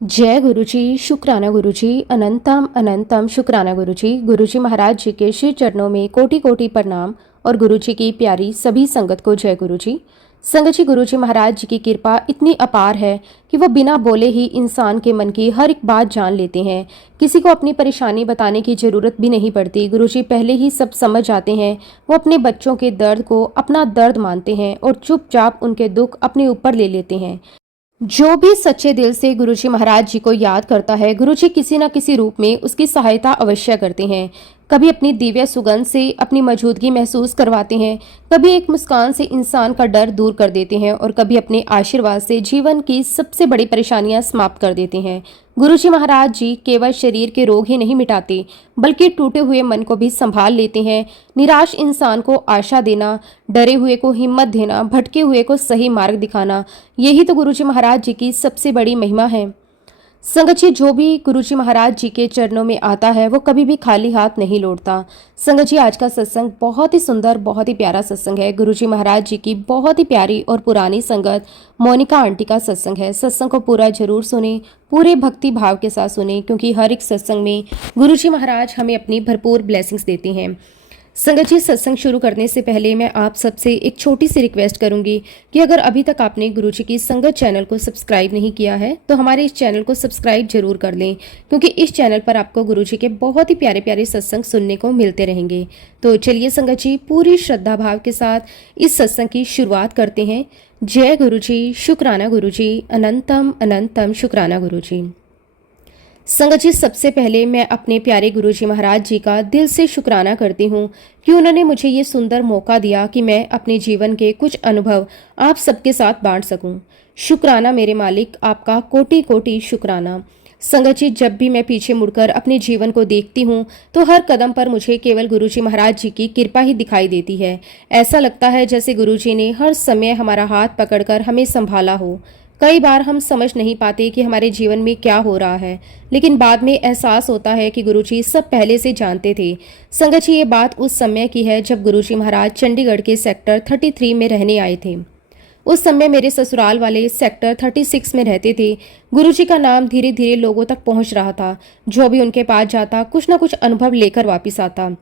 जय गुरुजी, शुक्राना गुरुजी, अनंतम अनंतम शुक्राना गुरुजी। गुरुजी महाराज जी के श्री चरणों में कोटि कोटि प्रणाम और गुरुजी की प्यारी सभी संगत को जय गुरुजी। संगत जी, गुरुजी महाराज जी की कृपा इतनी अपार है कि वो बिना बोले ही इंसान के मन की हर एक बात जान लेते हैं। किसी को अपनी परेशानी बताने की जरूरत भी नहीं पड़ती, गुरुजी पहले ही सब समझ जाते हैं। वो अपने बच्चों के दर्द को अपना दर्द मानते हैं और चुपचाप उनके दुख अपने ऊपर ले लेते हैं। जो भी सच्चे दिल से गुरुजी महाराज जी को याद करता है, गुरुजी किसी न किसी रूप में उसकी सहायता अवश्य करते हैं। कभी अपनी दिव्य सुगंध से अपनी मौजूदगी महसूस करवाते हैं, कभी एक मुस्कान से इंसान का डर दूर कर देते हैं और कभी अपने आशीर्वाद से जीवन की सबसे बड़ी परेशानियां समाप्त कर देते हैं। गुरुजी महाराज जी केवल शरीर के रोग ही नहीं मिटाते, बल्कि टूटे हुए मन को भी संभाल लेते हैं। निराश इंसान को आशा देना, डरे हुए को हिम्मत देना, भटके हुए को सही मार्ग दिखाना, यही तो गुरुजी महाराज जी की सबसे बड़ी महिमा है। संगत जी, जो भी गुरुजी महाराज जी के चरणों में आता है वो कभी भी खाली हाथ नहीं लौटता। संगत जी, आज का सत्संग बहुत ही सुंदर, बहुत ही प्यारा सत्संग है। गुरुजी महाराज जी की बहुत ही प्यारी और पुरानी संगत मोनिका आंटी का सत्संग है। सत्संग को पूरा जरूर सुने, पूरे भक्ति भाव के साथ सुने, क्योंकि हर एक सत्संग में गुरुजी महाराज हमें अपनी भरपूर ब्लेसिंग्स देते हैं। संगत जी, सत्संग शुरू करने से पहले मैं आप सबसे एक छोटी सी रिक्वेस्ट करूंगी कि अगर अभी तक आपने गुरुजी की संगत चैनल को सब्सक्राइब नहीं किया है तो हमारे इस चैनल को सब्सक्राइब जरूर कर लें, क्योंकि इस चैनल पर आपको गुरुजी के बहुत ही प्यारे प्यारे सत्संग सुनने को मिलते रहेंगे। तो चलिए संगत जी, पूरी श्रद्धा भाव के साथ इस सत्संग की शुरुआत करते हैं। जय गुरुजी, शुक्राना गुरुजी, अनंतम अनंतम शुक्राना गुरुजी। संगत जी, सबसे पहले मैं अपने प्यारे गुरुजी महाराज जी का दिल से शुक्राना करती हूँ कि उन्होंने मुझे ये सुंदर मौका दिया कि मैं अपने जीवन के कुछ अनुभव आप सबके साथ बांट सकूं। शुक्राना मेरे मालिक, आपका कोटि कोटि शुक्राना। संगत जी, जब भी मैं पीछे मुड़कर अपने जीवन को देखती हूँ तो हर कदम पर मुझे केवल गुरुजी महाराज जी की कृपा ही दिखाई देती है। ऐसा लगता है जैसे गुरुजी ने हर समय हमारा हाथ पकड़कर हमें संभाला हो। कई बार हम समझ नहीं पाते कि हमारे जीवन में क्या हो रहा है, लेकिन बाद में एहसास होता है कि गुरुजी सब पहले से जानते थे। संगत जी, ये बात उस समय की है जब गुरुजी महाराज चंडीगढ़ के सेक्टर 33 में रहने आए थे। उस समय मेरे ससुराल वाले सेक्टर 36 में रहते थे। गुरुजी का नाम धीरे धीरे लोगों तक पहुंच रहा था। जो भी उनके पास जाता कुछ न कुछ अनुभव लेकर वापिस आता।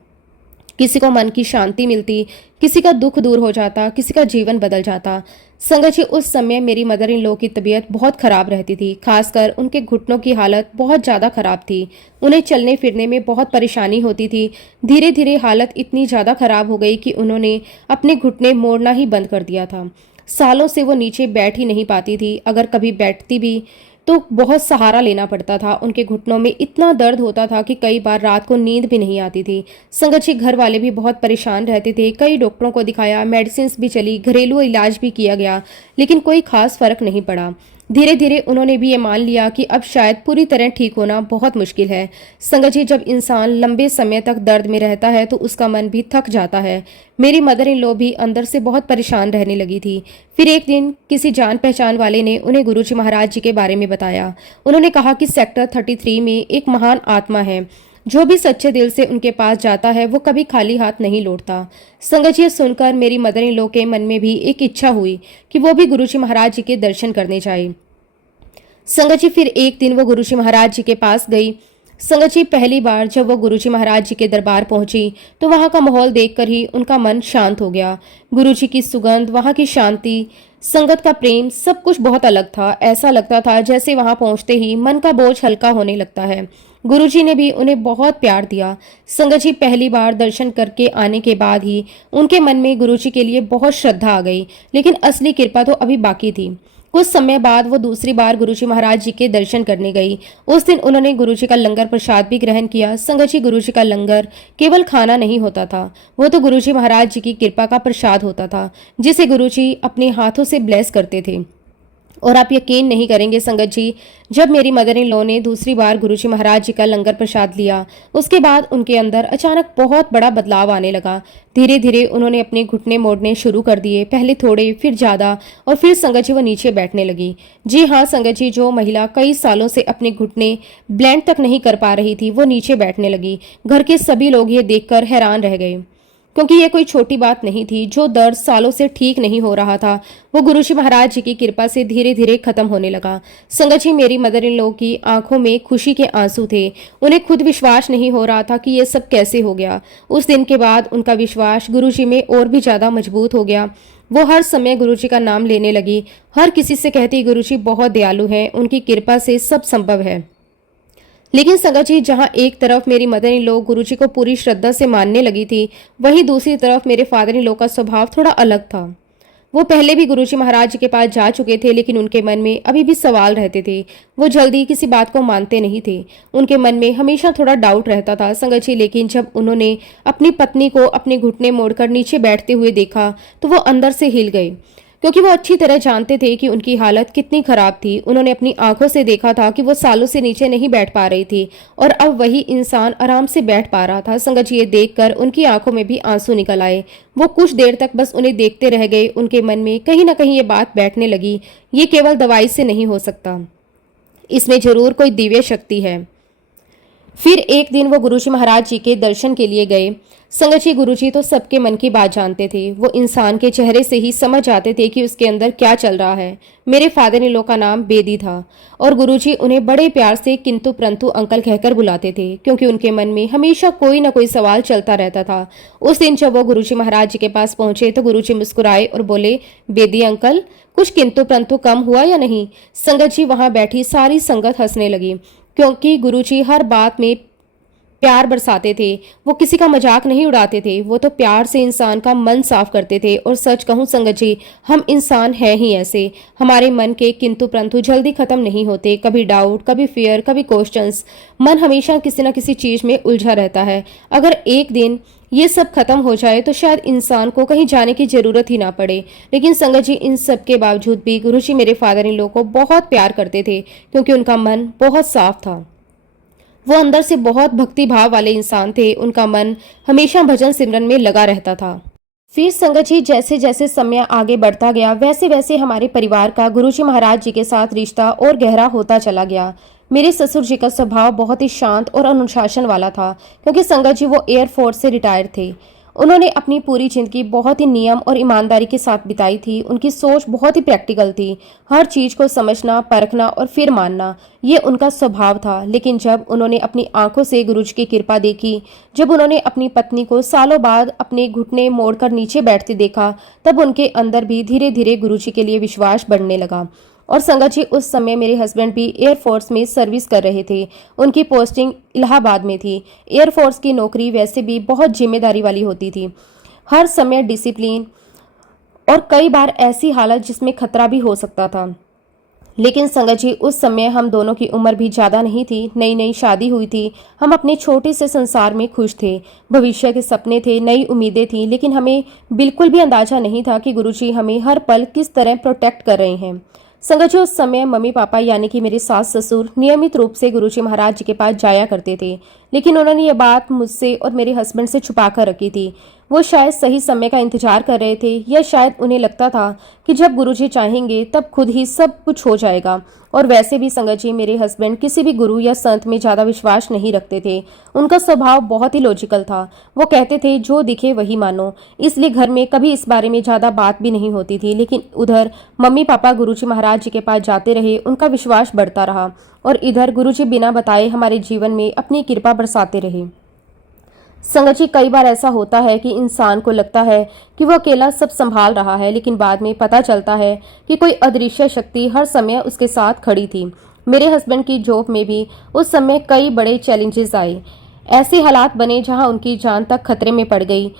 किसी को मन की शांति मिलती, किसी का दुख दूर हो जाता, किसी का जीवन बदल जाता। संगत जी, उस समय मेरी मदर इन लॉ की तबीयत बहुत खराब रहती थी। खासकर उनके घुटनों की हालत बहुत ज़्यादा खराब थी। उन्हें चलने फिरने में बहुत परेशानी होती थी। धीरे धीरे हालत इतनी ज़्यादा खराब हो गई कि उन्होंने अपने घुटने मोड़ना ही बंद कर दिया था। सालों से वो नीचे बैठ ही नहीं पाती थी। अगर कभी बैठती भी तो बहुत सहारा लेना पड़ता था। उनके घुटनों में इतना दर्द होता था कि कई बार रात को नींद भी नहीं आती थी। संगत जी, घर वाले भी बहुत परेशान रहते थे। कई डॉक्टरों को दिखाया, मेडिसिन भी चली, घरेलू इलाज भी किया गया, लेकिन कोई खास फर्क नहीं पड़ा। धीरे धीरे उन्होंने भी ये मान लिया कि अब शायद पूरी तरह ठीक होना बहुत मुश्किल है। संगत जी, जब इंसान लंबे समय तक दर्द में रहता है तो उसका मन भी थक जाता है। मेरी मदर इन लॉ भी अंदर से बहुत परेशान रहने लगी थी। फिर एक दिन किसी जान पहचान वाले ने उन्हें गुरुजी महाराज जी के बारे में बताया। उन्होंने कहा कि सेक्टर 33 में एक महान आत्मा है। जो भी सच्चे दिल से उनके पास जाता है वो कभी खाली हाथ नहीं लौटता। संगत जी, सुनकर मेरी मदर इन लॉ के मन में भी एक इच्छा हुई कि वो भी गुरुजी महाराज जी के दर्शन करने जाए। संगत जी, फिर एक दिन वो गुरुजी महाराज जी के पास गई। संगत जी, पहली बार जब वो गुरुजी महाराज जी के दरबार पहुंची तो वहां का माहौल देखकर ही उनका मन शांत हो गया। गुरुजी की सुगंध, वहां की शांति, संगत का प्रेम, सब कुछ बहुत अलग था। ऐसा लगता था जैसे वहां पहुंचते ही मन का बोझ हल्का होने लगता है। गुरुजी ने भी उन्हें बहुत प्यार दिया। संगत जी, पहली बार दर्शन करके आने के बाद ही उनके मन में गुरुजी के लिए बहुत श्रद्धा आ गई, लेकिन असली कृपा तो अभी बाकी थी। कुछ समय बाद वो दूसरी बार गुरुजी महाराज जी के दर्शन करने गई। उस दिन उन्होंने गुरुजी का लंगर प्रसाद भी ग्रहण किया। संगत जी, गुरुजी का लंगर केवल खाना नहीं होता था, वो तो गुरुजी महाराज जी की कृपा का प्रसाद होता था, जिसे गुरुजी अपने हाथों से ब्लेस करते थे। और आप यकीन नहीं करेंगे संगत जी, जब मेरी मदर इन लॉ ने दूसरी बार गुरुजी महाराज जी का लंगर प्रसाद लिया, उसके बाद उनके अंदर अचानक बहुत बड़ा बदलाव आने लगा। धीरे धीरे उन्होंने अपने घुटने मोड़ने शुरू कर दिए, पहले थोड़े, फिर ज़्यादा, और फिर संगत जी वो नीचे बैठने लगी। जी हाँ संगत जी, जो महिला कई सालों से अपने घुटने ब्लेंड तक नहीं कर पा रही थी वो नीचे बैठने लगी। घर के सभी लोग ये देखकर हैरान रह गए। क्योंकि ये कोई छोटी बात नहीं थी। जो दर्द सालों से ठीक नहीं हो रहा था वो गुरुजी महाराज जी की कृपा से धीरे धीरे खत्म होने लगा। संगत जी, मेरी मदर इन लॉ की आंखों में खुशी के आंसू थे। उन्हें खुद विश्वास नहीं हो रहा था कि ये सब कैसे हो गया। उस दिन के बाद उनका विश्वास गुरुजी में और भी ज्यादा मजबूत हो गया। वो हर समय गुरुजी का नाम लेने लगी। हर किसी से कहती, गुरुजी बहुत दयालु हैं, उनकी कृपा से सब संभव है। लेकिन संगत जी, जहां एक तरफ मेरी मदर इन लॉ गुरुजी को पूरी श्रद्धा से मानने लगी थी, वहीं दूसरी तरफ मेरे फादर इन लॉ का स्वभाव थोड़ा अलग था। वो पहले भी गुरुजी महाराज जी के पास जा चुके थे, लेकिन उनके मन में अभी भी सवाल रहते थे। वो जल्दी किसी बात को मानते नहीं थे। उनके मन में हमेशा थोड़ा डाउट रहता था संगत जी। लेकिन जब उन्होंने अपनी पत्नी को अपने घुटने मोड़कर नीचे बैठते हुए देखा तो वो अंदर से हिल गए, क्योंकि वो अच्छी तरह जानते थे कि उनकी हालत कितनी खराब थी। उन्होंने अपनी आंखों से देखा था कि वो सालों से नीचे नहीं बैठ पा रही थी और अब वही इंसान आराम से बैठ पा रहा था। संगत जी, ये देखकर उनकी आंखों में भी आंसू निकल आए। वो कुछ देर तक बस उन्हें देखते रह गए। उनके मन में कहीं ना कहीं ये बात बैठने लगी, ये केवल दवाई से नहीं हो सकता, इसमें जरूर कोई दिव्य शक्ति है। फिर एक दिन वो गुरुजी महाराज जी के दर्शन के लिए गए। संगत जी, गुरुजी तो सबके मन की बात जानते थे। वो इंसान के चेहरे से ही समझ जाते थे कि उसके अंदर क्या चल रहा है। मेरे फादर इन लॉ का नाम बेदी था और गुरुजी उन्हें बड़े प्यार से किंतु परंतु अंकल कहकर बुलाते थे, क्योंकि उनके मन में हमेशा कोई ना कोई सवाल चलता रहता था। उस दिन जब वो गुरुजी महाराज जी के पास पहुंचे तो गुरुजी मुस्कुराए और बोले, बेदी अंकल, कुछ किंतु परंतु कम हुआ या नहीं? संगत जी, वहां बैठी सारी संगत हंसने लगी, क्योंकि गुरुजी हर बात में प्यार बरसाते थे। वो किसी का मजाक नहीं उड़ाते थे। वो तो प्यार से इंसान का मन साफ करते थे। और सच कहूं संगत जी, हम इंसान हैं ही ऐसे। हमारे मन के किंतु परंतु जल्दी खत्म नहीं होते। कभी डाउट, कभी फियर, कभी क्वेश्चंस। मन हमेशा किसी न किसी चीज में उलझा रहता है। अगर एक दिन ये सब खत्म हो जाए तो शायद इंसान को कहीं जाने की जरूरत ही ना पड़े। लेकिन संगत जी, इन सब के बावजूद भी गुरुजी मेरे फादर इन लॉ को बहुत प्यार करते थे, क्योंकि उनका मन बहुत साफ था। वो अंदर से बहुत भक्ति भाव वाले इंसान थे। उनका मन हमेशा भजन सिमरन में लगा रहता था। फिर संगत जी, जैसे जैसे समय आगे बढ़ता गया वैसे वैसे हमारे परिवार का गुरुजी महाराज जी के साथ रिश्ता और गहरा होता चला गया। मेरे ससुर जी का स्वभाव बहुत ही शांत और अनुशासन वाला था, क्योंकि संगत जी वो एयरफोर्स से रिटायर थे। उन्होंने अपनी पूरी जिंदगी बहुत ही नियम और ईमानदारी के साथ बिताई थी। उनकी सोच बहुत ही प्रैक्टिकल थी। हर चीज को समझना, परखना और फिर मानना, ये उनका स्वभाव था। लेकिन जब उन्होंने अपनी आंखों से गुरुजी की कृपा देखी, जब उन्होंने अपनी पत्नी को सालों बाद अपने घुटने मोड़कर नीचे बैठते देखा, तब उनके अंदर भी धीरे धीरे गुरुजी के लिए विश्वास बढ़ने लगा। और संगत जी, उस समय मेरे हस्बैंड भी एयरफोर्स में सर्विस कर रहे थे। उनकी पोस्टिंग इलाहाबाद में थी। एयरफोर्स की नौकरी वैसे भी बहुत जिम्मेदारी वाली होती थी। हर समय डिसिप्लिन और कई बार ऐसी हालत जिसमें खतरा भी हो सकता था। लेकिन संगत जी, उस समय हम दोनों की उम्र भी ज़्यादा नहीं थी। नई नई शादी हुई थी। हम अपने छोटे से संसार में खुश थे। भविष्य के सपने थे, नई उम्मीदें थी। लेकिन हमें बिल्कुल भी अंदाजा नहीं था कि गुरुजी हमें हर पल किस तरह प्रोटेक्ट कर रहे हैं। संगत जी, उस समय मम्मी पापा यानी कि मेरे सास ससुर नियमित रूप से गुरुजी महाराज जी के पास जाया करते थे। लेकिन उन्होंने ये बात मुझसे और मेरे हस्बैंड से छुपा कर रखी थी। वो शायद सही समय का इंतजार कर रहे थे, या शायद उन्हें लगता था कि जब गुरुजी चाहेंगे तब खुद ही सब कुछ हो जाएगा। और वैसे भी संगत जी, मेरे हस्बैंड किसी भी गुरु या संत में ज़्यादा विश्वास नहीं रखते थे। उनका स्वभाव बहुत ही लॉजिकल था। वो कहते थे जो दिखे वही मानो, इसलिए घर में कभी इस बारे में ज़्यादा बात भी नहीं होती थी। लेकिन उधर मम्मी पापा गुरुजी महाराज जी के पास जाते रहे, उनका विश्वास बढ़ता रहा। और इधर गुरुजी बिना बताए हमारे जीवन में अपनी कृपा बरसाते रहे। संगत जी, कई बार ऐसा होता है कि इंसान को लगता है कि वो अकेला सब संभाल रहा है, लेकिन बाद में पता चलता है कि कोई अदृश्य शक्ति हर समय उसके साथ खड़ी थी। मेरे हस्बैंड की जॉब में भी उस समय कई बड़े चैलेंजेस आए। ऐसे हालात बने जहां उनकी जान तक खतरे में पड़ गई।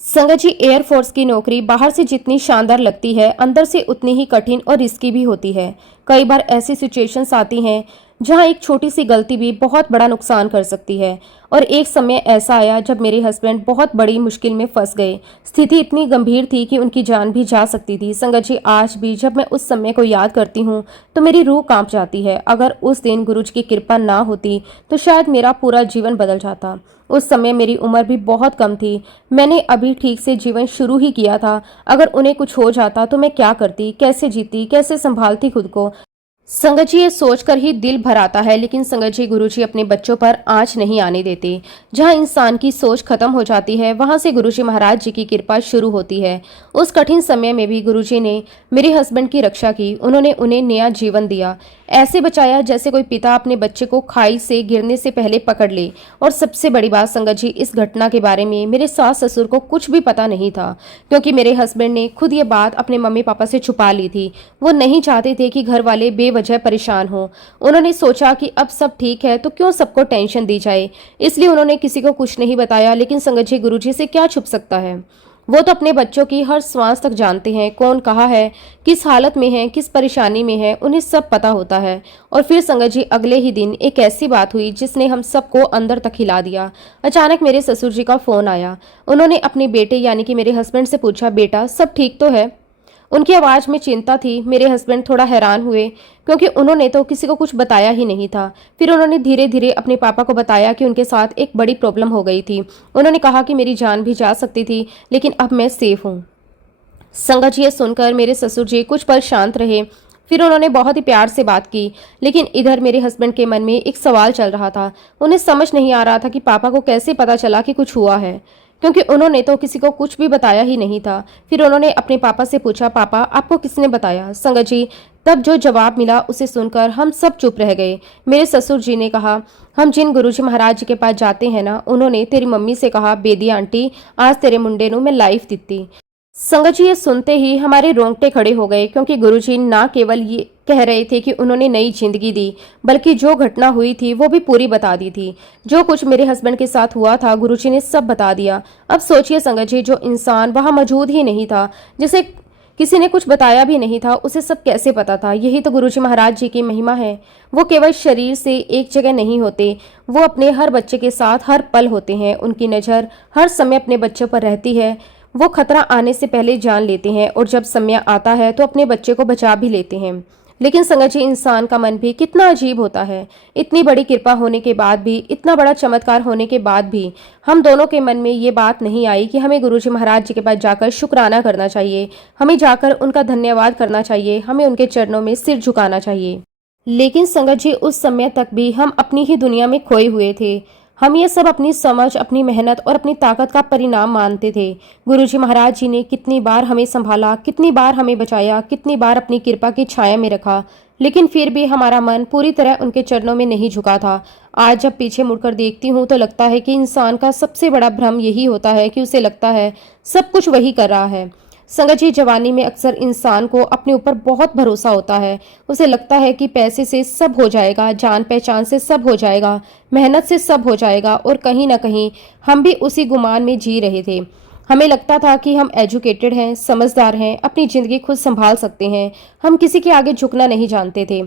संगत जी, एयरफोर्स की नौकरी बाहर से जितनी शानदार लगती है, अंदर से उतनी ही कठिन और रिस्की भी होती है। कई बार ऐसी सिचुएशंस आती हैं जहां एक छोटी सी गलती भी बहुत बड़ा नुकसान कर सकती है। और एक समय ऐसा आया जब मेरे हस्बैंड बहुत बड़ी मुश्किल में फंस गए। स्थिति इतनी गंभीर थी कि उनकी जान भी जा सकती थी। संगत जी, आज भी जब मैं उस समय को याद करती हूँ तो मेरी रूह कांप जाती है। अगर उस दिन गुरुजी की कृपा ना होती तो शायद मेरा पूरा जीवन बदल जाता। उस समय मेरी उम्र भी बहुत कम थी। मैंने अभी ठीक से जीवन शुरू ही किया था। अगर उन्हें कुछ हो जाता तो मैं क्या करती, कैसे जीती, कैसे संभालती खुद को। संगत जी, ये सोचकर ही दिल भर आता है, लेकिन संगत जी, गुरुजी अपने बच्चों पर आंच नहीं आने देते। जहां इंसान की सोच खत्म हो जाती है, वहां से गुरुजी महाराज जी की कृपा शुरू होती है। उस कठिन समय में भी गुरुजी ने मेरे हस्बैंड की रक्षा की। उन्होंने उन्हें नया जीवन दिया, ऐसे बचाया जैसे कोई पिता अपने बच्चे को खाई से गिरने से पहले पकड़ ले। और सबसे बड़ी बात संगत जी, इस घटना के बारे में मेरे सास ससुर को कुछ भी पता नहीं था, क्योंकि मेरे हस्बैंड ने खुद ये बात अपने मम्मी पापा से छुपा ली थी। वो नहीं चाहते थे कि घर वाले बेवजह परेशान हो। उन्होंने सोचा कि अब सब ठीक है तो क्यों सबको टेंशन दी जाए, इसलिए उन्होंने किसी को कुछ नहीं बताया। लेकिन संगत जी, गुरुजी से क्या छुप सकता है? वो तो अपने बच्चों की हर श्वास तक जानते हैं, कौन कहाँ है, किस हालत में है, किस परेशानी में है, उन्हें सब पता होता है। और फिर संगत जी, अगले ही दिन एक ऐसी बात हुई जिसने हम सबको अंदर तक हिला दिया। अचानक मेरे ससुर जी का फोन आया। उन्होंने अपने बेटे यानी कि मेरे हस्बैंड से पूछा, बेटा सब ठीक तो है? उनकी आवाज में चिंता थी। मेरे हस्बैंड थोड़ा हैरान हुए, क्योंकि उन्होंने तो किसी को कुछ बताया ही नहीं था। फिर उन्होंने धीरे धीरे अपने पापा को बताया कि उनके साथ एक बड़ी प्रॉब्लम हो गई थी। उन्होंने कहा कि मेरी जान भी जा सकती थी, लेकिन अब मैं सेफ हूँ। संगत जी, ये सुनकर मेरे ससुर जी कुछ पल शांत रहे। फिर उन्होंने बहुत ही प्यार से बात की, लेकिन इधर मेरे हस्बैंड के मन में एक सवाल चल रहा था। उन्हें समझ नहीं आ रहा था कि पापा को कैसे पता चला कि कुछ हुआ है, क्योंकि उन्होंने तो किसी को कुछ भी बताया ही नहीं था। फिर उन्होंने अपने पापा से पूछा, पापा आपको किसने बताया? संगत जी, तब जो जवाब मिला उसे सुनकर हम सब चुप रह गए। मेरे ससुर जी ने कहा, हम जिन गुरुजी महाराज जी के पास जाते हैं ना, उन्होंने तेरी मम्मी से कहा, बेदी आंटी आज तेरे मुंडे नु मैं लाइफ दिती। संगत जी, ये सुनते ही हमारे रोंगटे खड़े हो गए, क्योंकि गुरुजी ना केवल ये कह रहे थे कि उन्होंने नई जिंदगी दी, बल्कि जो घटना हुई थी वो भी पूरी बता दी थी। जो कुछ मेरे हस्बैंड के साथ हुआ था, गुरुजी ने सब बता दिया। अब सोचिए संगत जी, जो इंसान वहां मौजूद ही नहीं था, जिसे किसी ने कुछ बताया भी नहीं था, उसे सब कैसे पता था? यही तो गुरुजी महाराज जी की महिमा है। वो केवल शरीर से एक जगह नहीं होते, वो अपने हर बच्चे के साथ हर पल होते हैं। उनकी नज़र हर समय अपने बच्चों पर रहती है। वो खतरा आने से पहले जान लेते हैं, और जब समय आता है तो अपने बच्चे को बचा भी लेते हैं। लेकिन संगत जी, इंसान का मन भी कितना अजीब होता है। इतनी बड़ी कृपा होने के बाद भी, इतना बड़ा चमत्कार होने के बाद भी, हम दोनों के मन में ये बात नहीं आई कि हमें गुरुजी महाराज जी के पास जाकर शुक्राना करना चाहिए, हमें जाकर उनका धन्यवाद करना चाहिए, हमें उनके चरणों में सिर झुकाना चाहिए। लेकिन संगत जी, उस समय तक भी हम अपनी ही दुनिया में खोए हुए थे। हम ये सब अपनी समझ, अपनी मेहनत और अपनी ताकत का परिणाम मानते थे। गुरुजी महाराज जी ने कितनी बार हमें संभाला, कितनी बार हमें बचाया, कितनी बार अपनी कृपा की छाया में रखा, लेकिन फिर भी हमारा मन पूरी तरह उनके चरणों में नहीं झुका था। आज जब पीछे मुड़कर देखती हूँ तो लगता है कि इंसान का सबसे बड़ा भ्रम यही होता है कि उसे लगता है सब कुछ वही कर रहा है। संगत जी, जवानी में अक्सर इंसान को अपने ऊपर बहुत भरोसा होता है। उसे लगता है कि पैसे से सब हो जाएगा, जान पहचान से सब हो जाएगा, मेहनत से सब हो जाएगा, और कहीं ना कहीं हम भी उसी गुमान में जी रहे थे। हमें लगता था कि हम एजुकेटेड हैं, समझदार हैं, अपनी ज़िंदगी खुद संभाल सकते हैं। हम किसी के आगे झुकना नहीं जानते थे।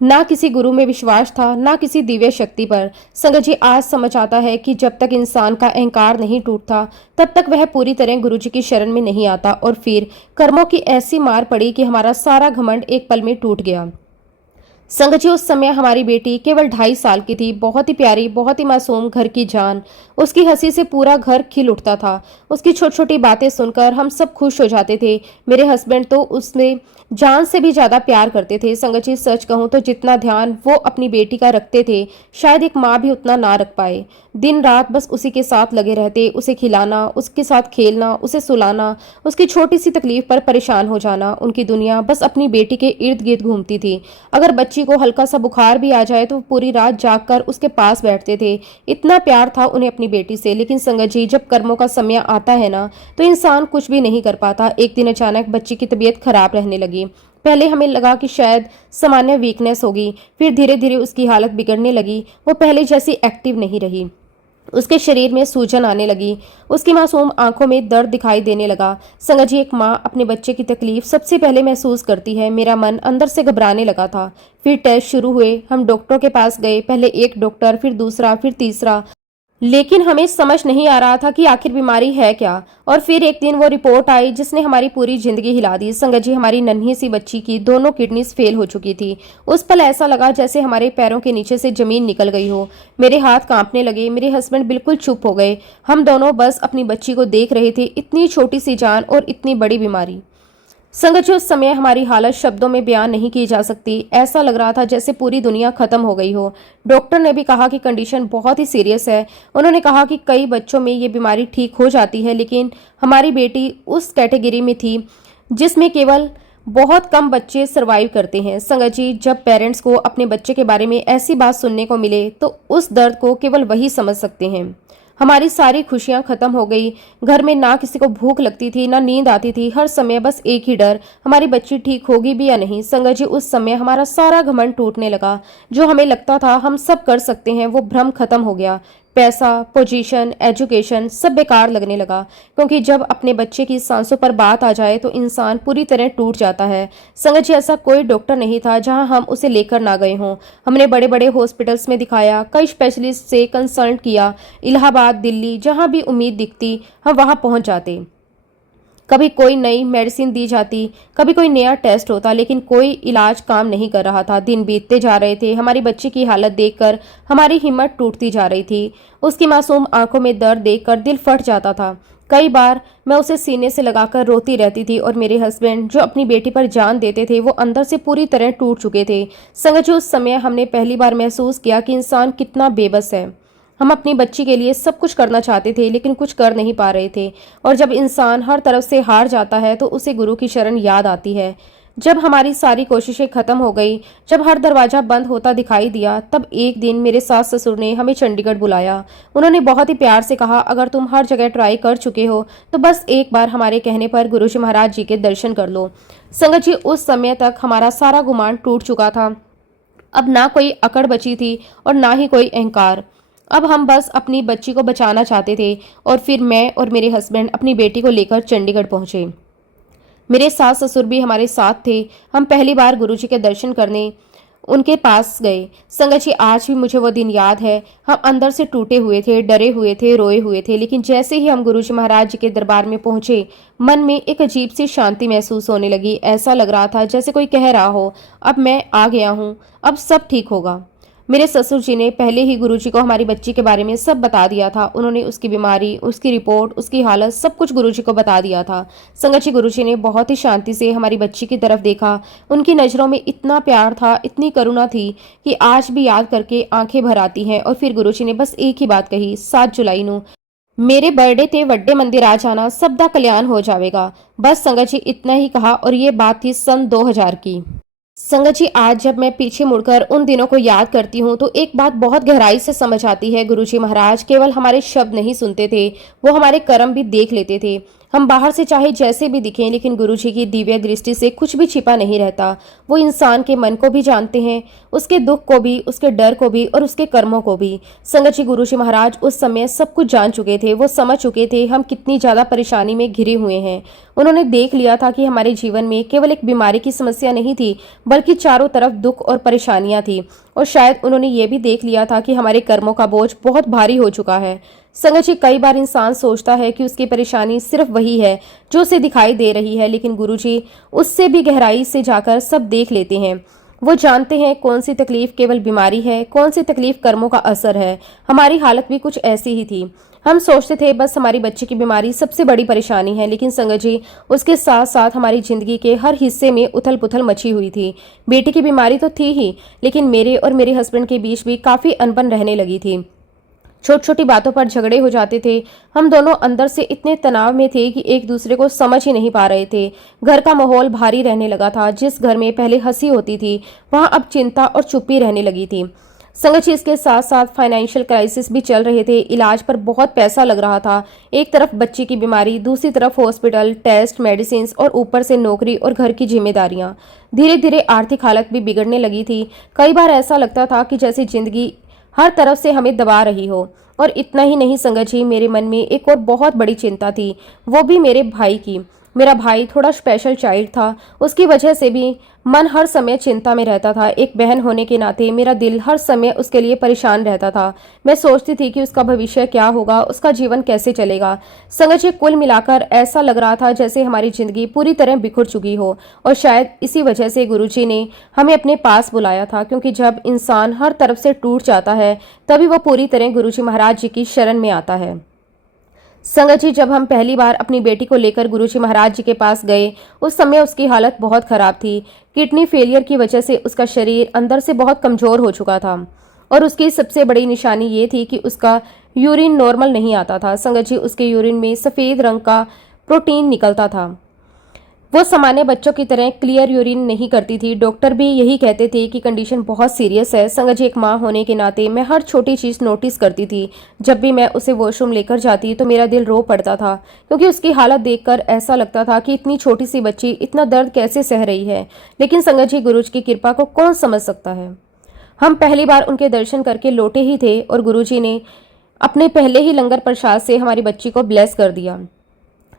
ना किसी गुरु में विश्वास था, ना किसी दिव्य शक्ति पर। संगत जी, आज समझ आता है कि जब तक इंसान का अहंकार नहीं टूटता, तब तक वह पूरी तरह गुरु जी की शरण में नहीं आता। और फिर कर्मों की ऐसी मार पड़ी कि हमारा सारा घमंड एक पल में टूट गया। संगत जी, उस समय हमारी बेटी केवल 2.5 साल की थी, बहुत ही प्यारी, बहुत ही मासूम, घर की जान। उसकी हंसी से पूरा घर खिल उठता था। उसकी छोटी छोटी बातें सुनकर हम सब खुश हो जाते थे। मेरे हस्बैंड तो उसमें जान से भी ज्यादा प्यार करते थे। संगत जी, सच कहूं तो जितना ध्यान वो अपनी बेटी का रखते थे, शायद एक माँ भी उतना ना रख पाए। दिन रात बस उसी के साथ लगे रहते, उसे खिलाना, उसके साथ खेलना, उसे सुलाना, उसकी छोटी सी तकलीफ पर परेशान हो जाना। उनकी दुनिया बस अपनी बेटी के इर्द गिर्द घूमती थी। अगर बच्ची को हल्का सा बुखार भी आ जाए तो पूरी रात जागकर उसके पास बैठते थे। इतना प्यार था उन्हें अपनी बेटी से। लेकिन संगत जी, जब कर्मों का समय आता है ना, तो इंसान कुछ भी नहीं कर पाता। एक दिन अचानक बच्ची की तबीयत खराब रहने लगी। पहले हमें लगा कि शायद सामान्य वीकनेस होगी, फिर धीरे धीरे उसकी हालत बिगड़ने लगी। वो पहले जैसी एक्टिव नहीं रही। उसके शरीर में सूजन आने लगी, उसकी मासूम आंखों में दर्द दिखाई देने लगा। संगत जी, एक माँ अपने बच्चे की तकलीफ सबसे पहले महसूस करती है। मेरा मन अंदर से घबराने लगा था। फिर टेस्ट शुरू हुए, हम डॉक्टरों के पास गए, पहले एक डॉक्टर, फिर दूसरा, फिर तीसरा, लेकिन हमें समझ नहीं आ रहा था कि आखिर बीमारी है क्या। और फिर एक दिन वो रिपोर्ट आई जिसने हमारी पूरी जिंदगी हिला दी। संगत जी, हमारी नन्ही सी बच्ची की दोनों किडनीज फेल हो चुकी थी। उस पल ऐसा लगा जैसे हमारे पैरों के नीचे से जमीन निकल गई हो। मेरे हाथ कांपने लगे, मेरे हस्बैंड बिल्कुल चुप हो गए। हम दोनों बस अपनी बच्ची को देख रहे थे। इतनी छोटी सी जान और इतनी बड़ी बीमारी। संगत जी, उस समय हमारी हालत शब्दों में बयान नहीं की जा सकती। ऐसा लग रहा था जैसे पूरी दुनिया खत्म हो गई हो। डॉक्टर ने भी कहा कि कंडीशन बहुत ही सीरियस है। उन्होंने कहा कि कई बच्चों में ये बीमारी ठीक हो जाती है, लेकिन हमारी बेटी उस कैटेगरी में थी जिसमें केवल बहुत कम बच्चे सरवाइव करते हैं। संगत जी, जब पेरेंट्स को अपने बच्चे के बारे में ऐसी बात सुनने को मिले तो उस दर्द को केवल वही समझ सकते हैं। हमारी सारी खुशियां खत्म हो गई। घर में ना किसी को भूख लगती थी, ना नींद आती थी। हर समय बस एक ही डर, हमारी बच्ची ठीक होगी भी या नहीं। संगत जी, उस समय हमारा सारा घमंड टूटने लगा। जो हमें लगता था हम सब कर सकते हैं, वो भ्रम खत्म हो गया। पैसा, पोजीशन, एजुकेशन सब बेकार लगने लगा, क्योंकि जब अपने बच्चे की सांसों पर बात आ जाए तो इंसान पूरी तरह टूट जाता है। संगत जी, ऐसा कोई डॉक्टर नहीं था जहां हम उसे लेकर ना गए हों। हमने बड़े बड़े हॉस्पिटल्स में दिखाया, कई स्पेशलिस्ट से कंसल्ट किया। इलाहाबाद, दिल्ली, जहां भी उम्मीद दिखती हम वहां पहुंच जाते। कभी कोई नई मेडिसिन दी जाती, कभी कोई नया टेस्ट होता, लेकिन कोई इलाज काम नहीं कर रहा था। दिन बीतते जा रहे थे। हमारी बच्ची की हालत देखकर हमारी हिम्मत टूटती जा रही थी। उसकी मासूम आंखों में दर्द देखकर दिल फट जाता था। कई बार मैं उसे सीने से लगाकर रोती रहती थी और मेरे हस्बैंड, जो अपनी बेटी पर जान देते थे, वो अंदर से पूरी तरह टूट चुके थे। संगत जी, उस समय हमने पहली बार महसूस किया कि इंसान कितना बेबस है। हम अपनी बच्ची के लिए सब कुछ करना चाहते थे, लेकिन कुछ कर नहीं पा रहे थे। और जब इंसान हर तरफ से हार जाता है तो उसे गुरु की शरण याद आती है। जब हमारी सारी कोशिशें खत्म हो गई, जब हर दरवाजा बंद होता दिखाई दिया, तब एक दिन मेरे सास ससुर ने हमें चंडीगढ़ बुलाया। उन्होंने बहुत ही प्यार से कहा, अगर तुम हर जगह ट्राई कर चुके हो तो बस एक बार हमारे कहने पर गुरुजी महाराज जी के दर्शन कर लो। संगत जी, उस समय तक हमारा सारा गुमान टूट चुका था। अब ना कोई अकड़ बची थी और ना ही कोई अहंकार। अब हम बस अपनी बच्ची को बचाना चाहते थे। और फिर मैं और मेरे हस्बैंड अपनी बेटी को लेकर चंडीगढ़ पहुंचे। मेरे सास ससुर भी हमारे साथ थे। हम पहली बार गुरुजी के दर्शन करने उनके पास गए। संगत जी, आज भी मुझे वो दिन याद है। हम अंदर से टूटे हुए थे, डरे हुए थे, रोए हुए थे, लेकिन जैसे ही हम गुरुजी महाराज जी के दरबार में पहुंचे, मन में एक अजीब सी शांति महसूस होने लगी। ऐसा लग रहा था जैसे कोई कह रहा हो, अब मैं आ गया हूँ, अब सब ठीक होगा। मेरे ससुर जी ने पहले ही गुरुजी को हमारी बच्ची के बारे में सब बता दिया था। उन्होंने उसकी बीमारी, उसकी रिपोर्ट, उसकी हालत सब कुछ गुरुजी को बता दिया था। संगत जी, गुरुजी ने बहुत ही शांति से हमारी बच्ची की तरफ देखा। उनकी नज़रों में इतना प्यार था, इतनी करुणा थी कि आज भी याद करके आंखें भर आती हैं। और फिर गुरुजी ने बस एक ही बात कही, 7 जुलाई ਨੂੰ मेरे बर्थडे ते वड्डे मंदिर आ जाना, सब दा कल्याण हो जाएगा। बस संगत जी, इतना ही कहा और ये बात थी सन 2000 की। संगत जी, आज जब मैं पीछे मुड़कर उन दिनों को याद करती हूँ तो एक बात बहुत गहराई से समझ आती है। गुरुजी महाराज केवल हमारे शब्द नहीं सुनते थे, वो हमारे कर्म भी देख लेते थे। हम बाहर से चाहे जैसे भी दिखें, लेकिन गुरुजी की दिव्य दृष्टि से कुछ भी छिपा नहीं रहता। वो इंसान के मन को भी जानते हैं, उसके दुख को भी, उसके डर को भी और उसके कर्मों को भी। संगत जी, गुरुजी महाराज उस समय सब कुछ जान चुके थे। वो समझ चुके थे हम कितनी ज्यादा परेशानी में घिरे हुए हैं। उन्होंने देख लिया था कि हमारे जीवन में केवल एक बीमारी की समस्या नहीं थी, बल्कि चारों तरफ दुख और परेशानियां थी। और शायद उन्होंने ये भी देख लिया था कि हमारे कर्मों का बोझ बहुत भारी हो चुका है। संगत जी, कई बार इंसान सोचता है कि उसकी परेशानी सिर्फ वही है जो उसे दिखाई दे रही है, लेकिन गुरुजी उससे भी गहराई से जाकर सब देख लेते हैं। वो जानते हैं कौन सी तकलीफ केवल बीमारी है, कौन सी तकलीफ कर्मों का असर है। हमारी हालत भी कुछ ऐसी ही थी। हम सोचते थे बस हमारी बच्ची की बीमारी सबसे बड़ी परेशानी है, लेकिन संगत जी, उसके साथ साथ हमारी जिंदगी के हर हिस्से में उथल पुथल मची हुई थी। बेटी की बीमारी तो थी ही, लेकिन मेरे और मेरे हस्बैंड के बीच भी काफी अनबन रहने लगी थी। छोटी छोटी बातों पर झगड़े हो जाते थे। हम दोनों अंदर से इतने तनाव में थे कि एक दूसरे को समझ ही नहीं पा रहे थे। घर का माहौल भारी रहने लगा था। जिस घर में पहले हंसी होती थी, वहां अब चिंता और चुप्पी रहने लगी थी। संगत जी, इसके साथ साथ फाइनेंशियल क्राइसिस भी चल रहे थे। इलाज पर बहुत पैसा लग रहा था। एक तरफ बच्ची की बीमारी, दूसरी तरफ हॉस्पिटल, टेस्ट, मेडिसिन और ऊपर से नौकरी और घर की जिम्मेदारियां। धीरे धीरे आर्थिक हालत भी बिगड़ने लगी थी। कई बार ऐसा लगता था कि जैसे जिंदगी हर तरफ से हमें दबा रही हो। और इतना ही नहीं संगत जी, मेरे मन में एक और बहुत बड़ी चिंता थी, वो भी मेरे भाई की। मेरा भाई थोड़ा स्पेशल चाइल्ड था, उसकी वजह से भी मन हर समय चिंता में रहता था। एक बहन होने के नाते मेरा दिल हर समय उसके लिए परेशान रहता था। मैं सोचती थी कि उसका भविष्य क्या होगा, उसका जीवन कैसे चलेगा। संगत जी, कुल मिलाकर ऐसा लग रहा था जैसे हमारी जिंदगी पूरी तरह बिखर चुकी हो। और शायद इसी वजह से गुरुजी ने हमें अपने पास बुलाया था, क्योंकि जब इंसान हर तरफ से टूट जाता है तभी वो पूरी तरह गुरुजी महाराज जी की शरण में आता है। संगत जी, जब हम पहली बार अपनी बेटी को लेकर गुरुजी महाराज जी के पास गए, उस समय उसकी हालत बहुत खराब थी। किडनी फेलियर की वजह से उसका शरीर अंदर से बहुत कमजोर हो चुका था और उसकी सबसे बड़ी निशानी ये थी कि उसका यूरिन नॉर्मल नहीं आता था। संगत जी, उसके यूरिन में सफ़ेद रंग का प्रोटीन निकलता था। वो सामान्य बच्चों की तरह क्लियर यूरिन नहीं करती थी। डॉक्टर भी यही कहते थे कि कंडीशन बहुत सीरियस है। संगत जी, एक माँ होने के नाते मैं हर छोटी चीज़ नोटिस करती थी। जब भी मैं उसे वॉशरूम लेकर जाती तो मेरा दिल रो पड़ता था, क्योंकि उसकी हालत देखकर ऐसा लगता था कि इतनी छोटी सी बच्ची इतना दर्द कैसे सह रही है। लेकिन संगत जी, गुरुजी की कृपा को कौन समझ सकता है। हम पहली बार उनके दर्शन करके लौटे ही थे और गुरुजी ने अपने पहले ही लंगर प्रसाद से हमारी बच्ची को ब्लेस कर दिया।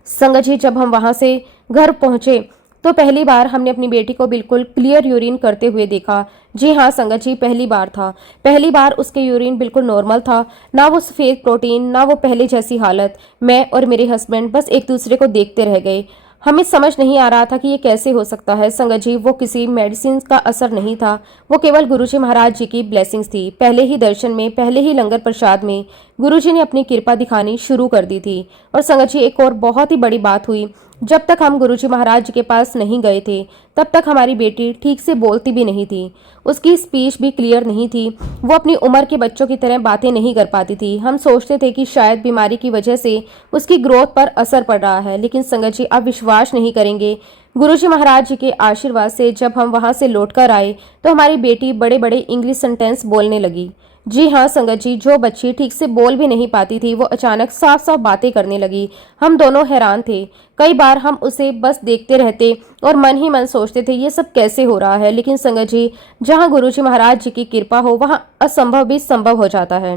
संगत जी, जब हम वहां से घर पहुंचे तो पहली बार हमने अपनी बेटी को बिल्कुल क्लियर यूरिन करते हुए देखा। जी हाँ संगत जी, पहली बार था। पहली बार उसके यूरिन बिल्कुल नॉर्मल था, ना वो सफ़ेद प्रोटीन, ना वो पहले जैसी हालत। मैं और मेरे हस्बैंड बस एक दूसरे को देखते रह गए। हमें समझ नहीं आ रहा था कि ये कैसे हो सकता है। संगत जी, वो किसी मेडिसिन का असर नहीं था, वो केवल गुरुजी महाराज जी की ब्लेसिंग्स थी। पहले ही दर्शन में, पहले ही लंगर प्रसाद में गुरुजी ने अपनी कृपा दिखानी शुरू कर दी थी। और संगत जी, एक और बहुत ही बड़ी बात हुई। जब तक हम गुरुजी महाराज जी के पास नहीं गए थे तब तक हमारी बेटी ठीक से बोलती भी नहीं थी, उसकी स्पीच भी क्लियर नहीं थी। वो अपनी उम्र के बच्चों की तरह बातें नहीं कर पाती थी। हम सोचते थे कि शायद बीमारी की वजह से उसकी ग्रोथ पर असर पड़ रहा है। लेकिन संगत जी, आप विश्वास नहीं करेंगे, गुरुजी महाराज जी के आशीर्वाद से जब हम वहां से लौटकर आए तो हमारी बेटी बड़े बड़े इंग्लिश सेंटेंस बोलने लगी। जी हाँ संगत जी, जो बच्ची ठीक से बोल भी नहीं पाती थी वो अचानक साफ साफ बातें करने लगी। हम दोनों हैरान थे। कई बार हम उसे बस देखते रहते और मन ही मन सोचते थे ये सब कैसे हो रहा है। लेकिन संगत जी, जहाँ गुरुजी महाराज जी की कृपा हो वहाँ असंभव भी संभव हो जाता है।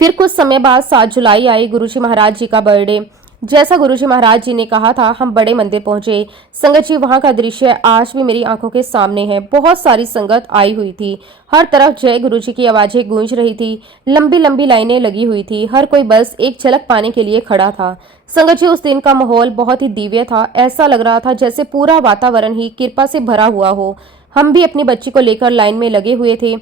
फिर कुछ समय बाद 7 जुलाई आई, गुरुजी महाराज जी का बर्थडे। जैसा गुरुजी महाराज जी ने कहा था, हम बड़े मंदिर पहुंचे। संगत जी, वहां का दृश्य आज भी मेरी आंखों के सामने है। बहुत सारी संगत आई हुई थी। हर तरफ जय गुरुजी की आवाजें गूंज रही थी। लंबी लंबी लाइनें लगी हुई थी। हर कोई बस एक झलक पाने के लिए खड़ा था। संगत जी, उस दिन का माहौल बहुत ही दिव्य था। ऐसा लग रहा था जैसे पूरा वातावरण ही कृपा से भरा हुआ हो। हम भी अपनी बच्ची को लेकर लाइन में लगे हुए थे।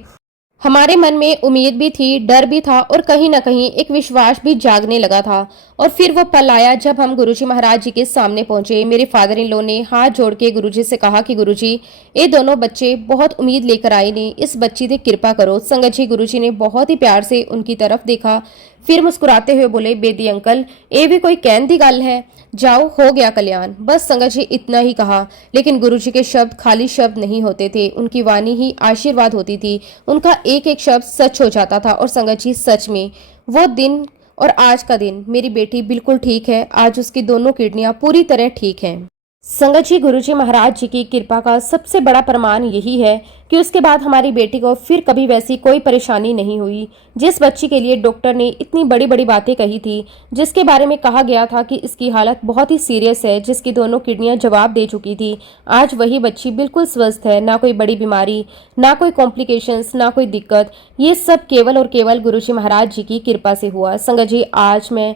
हमारे मन में उम्मीद भी थी, डर भी था और कहीं ना कहीं एक विश्वास भी जागने लगा था। और फिर वो पल आया जब हम गुरुजी महाराज जी के सामने पहुंचे। मेरे फादर इन लॉ ने हाथ जोड़ के गुरुजी से कहा कि गुरुजी, ये दोनों बच्चे बहुत उम्मीद लेकर आए ने, इस बच्ची से कृपा करो। संगत जी, गुरुजी ने बहुत ही प्यार से उनकी तरफ देखा, फिर मुस्कुराते हुए बोले, बेदी अंकल, ये भी कोई कहन दी गल है, जाओ हो गया कल्याण। बस संगत जी इतना ही कहा। लेकिन गुरुजी के शब्द खाली शब्द नहीं होते थे, उनकी वाणी ही आशीर्वाद होती थी। उनका एक एक शब्द सच हो जाता था। और संगत जी, सच में वो दिन और आज का दिन, मेरी बेटी बिल्कुल ठीक है। आज उसकी दोनों किडनियां पूरी तरह ठीक हैं। संगत जी, गुरुजी महाराज जी की कृपा का सबसे बड़ा प्रमाण यही है कि उसके बाद हमारी बेटी को फिर कभी वैसी कोई परेशानी नहीं हुई। जिस बच्ची के लिए डॉक्टर ने इतनी बड़ी बड़ी बातें कही थी, जिसके बारे में कहा गया था कि इसकी हालत बहुत ही सीरियस है, जिसकी दोनों किडनियां जवाब दे चुकी थी, आज वही बच्ची बिल्कुल स्वस्थ है। ना कोई बड़ी बीमारी, ना कोई कॉम्प्लिकेशंस, ना कोई दिक्कत। ये सब केवल और केवल गुरुजी महाराज जी की कृपा से हुआ। संगत जी, आज मैं